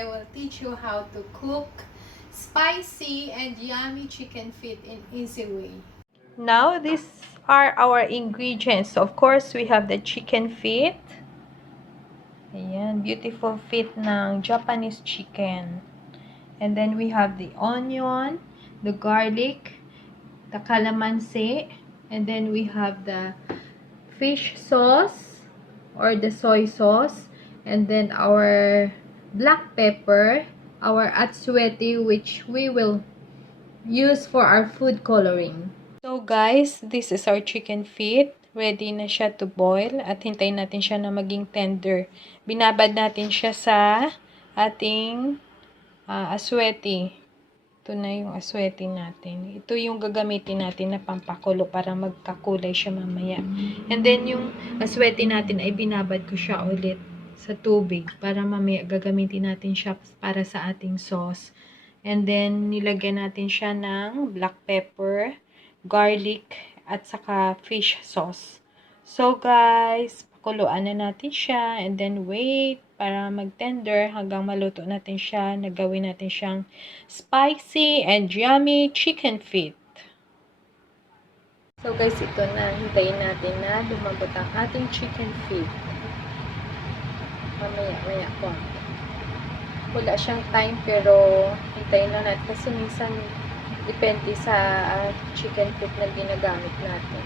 I will teach you how to cook spicy and yummy chicken feet in easy way. Now, these are our ingredients. Of course, we have the chicken feet. Ayan, beautiful feet ng Japanese chicken. And then we have the onion, the garlic, the calamansi, and then we have the fish sauce or the soy sauce, and then our black pepper, our atsuete, which we will use for our food coloring. So guys, this is our chicken feet. Ready na siya to boil at hintayin natin siya na maging tender. Binabad natin siya sa ating aswete. Ito na yung aswete natin. Ito yung gagamitin natin na pampakulo para magkakulay siya mamaya. And then yung aswete natin ay binabad ko siya ulit sa tubig para mamaya gagamitin natin siya para sa ating sauce. And then nilagyan natin siya ng black pepper, garlic, at saka fish sauce. So guys, pakuluan na natin siya and then wait para mag-tender hanggang maluto natin siya. Nagawin natin siyang spicy and yummy chicken feet. So guys, ito na. Hintayin natin na lumambot ang ating chicken feet. Mamaya po. Wala siyang time pero hintayin lang natin kasi minsan depende sa chicken feet na ginagamit natin.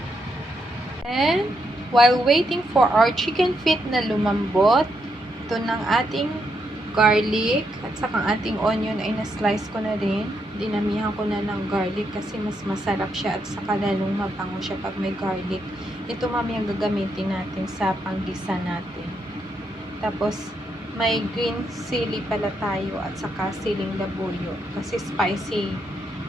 And while waiting for our chicken feet na lumambot, ito ng ating garlic at saka ating onion ay na-slice ko na rin. Dinamihan ko na ng garlic kasi mas masarap siya at saka lalong mabango siya pag may garlic. Ito mamaya gagamitin natin sa panggisa natin. Tapos may green chili pala tayo at saka siling labuyo kasi spicy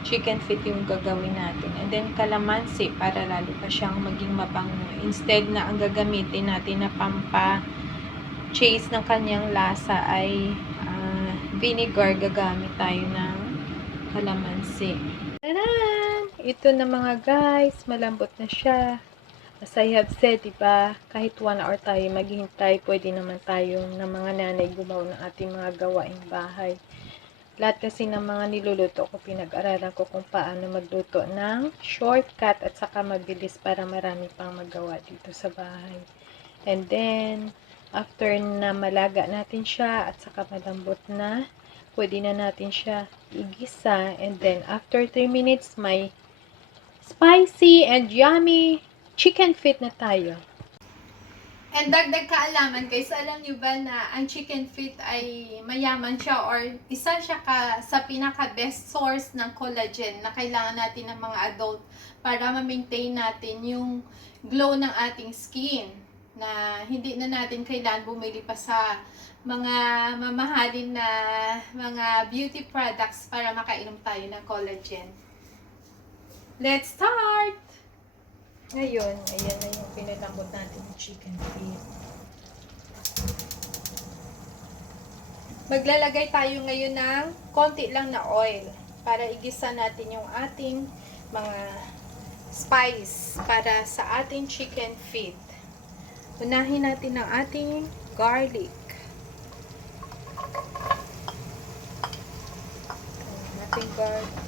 chicken feet yung gagawin natin. And then calamansi para lalo pa siyang maging mabango. Instead na ang gagamitin natin na chase ng kanyang lasa ay vinegar, gagamit tayo ng calamansi. Taran! Ito na mga guys, malambot na siya. As I have said, diba, kahit 1 hour tayo maghihintay, pwede naman tayong ng mga nanay gumawa ng ating mga gawaing bahay. Lahat kasi ng mga niluluto ko, pinag-aralan ko kung paano magluto ng shortcut at saka mabilis para marami pang magawa dito sa bahay. And then, after na malaga natin siya at saka malambot na, pwede na natin siya igisa. And then, after 3 minutes, may spicy and yummy chicken feet na tayo. And dagdag kaalaman guys, alam nyo ba na ang chicken feet ay mayaman siya or isa siya sa pinaka-best source ng collagen na kailangan natin ng mga adult para ma-maintain natin yung glow ng ating skin. Na hindi na natin kailangan bumili pa sa mga mamahalin na mga beauty products para makainom tayo ng collagen. Let's start! Ngayon, ayan na yung pinalambot natin ng chicken feet. Maglalagay tayo ngayon ng konti lang na oil para igisa natin yung ating mga spice para sa ating chicken feet. Unahin natin ang ating garlic. Ating garlic.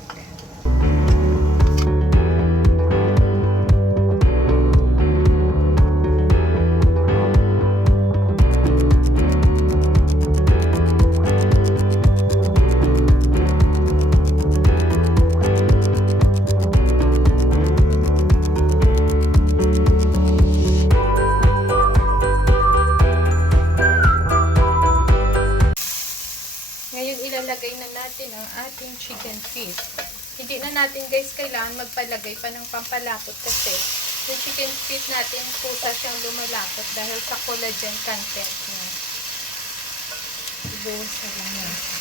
Ilalagay na natin ang ating chicken feet. Hindi na natin guys kailangan magpalagay pa ng pampalapot kasi yung chicken feet natin kusa siyang lumalapot dahil sa collagen content niya. Ibuhos na lang natin.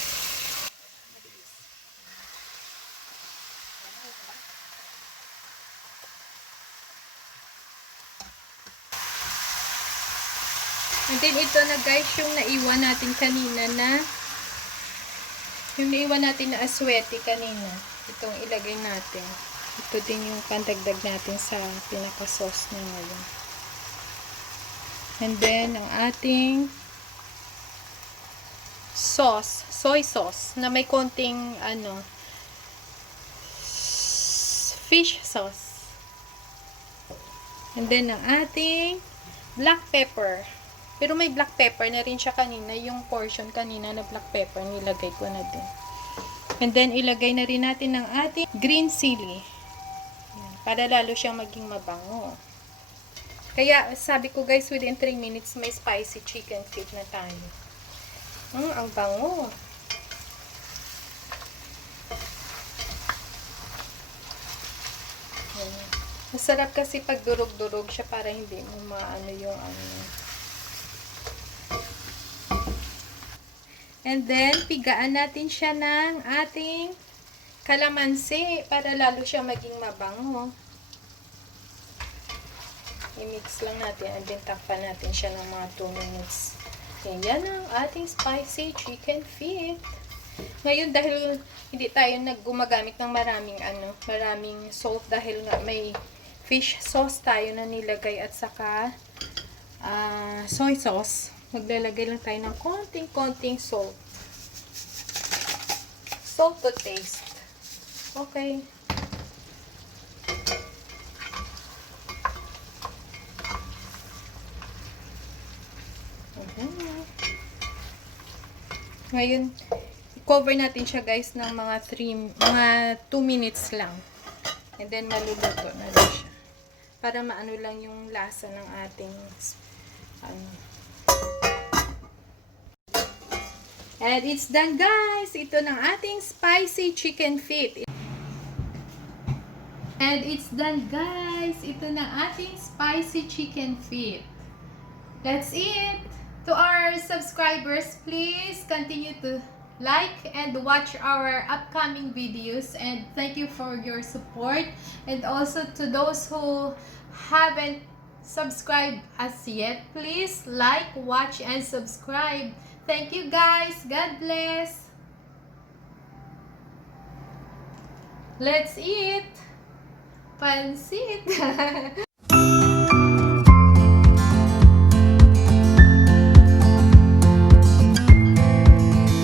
And then ito na guys yung naiwan natin kanina na aswete kanina. Itong ilagay natin. Ito din yung pandagdag natin sa pinaka-sauce niya ngayon. And then, ang ating soy sauce, na may konting, fish sauce. And then, ang ating black pepper. Pero may black pepper na rin siya kanina. Yung portion kanina na black pepper, nilagay ko na din. And then, ilagay na rin natin ang ating green chili. Yan, para lalo siyang maging mabango. Kaya, sabi ko guys, within 3 minutes, may spicy chicken feet na tayo. Ang bango. Yan. Masarap kasi pag durog-durog siya para hindi mo maano yung And then, pigaan natin siya ng ating kalamansi para lalo siya maging mabango. I-mix lang natin and then takpan natin siya ng mga 2 minutes. Yan ang ating spicy chicken feet. Ngayon, dahil hindi tayo gumagamit ng maraming salt dahil nga may fish sauce tayo na nilagay at saka soy sauce. Maglalagay lang tayo ng konting salt. Salt to taste. Okay. Ngayon, i-cover natin siya guys ng mga 2 minutes lang. And then, maluluto na rin siya. Para maano lang yung lasa ng ating And it's done guys! Ito ng ating spicy chicken feet. And it's done guys! Ito ng ating spicy chicken feet. That's it! To our subscribers, please continue to like and watch our upcoming videos, and thank you for your support. And also to those who haven't subscribed as yet, please like, watch, and subscribe. Thank you guys. God bless. Let's eat. Pansit.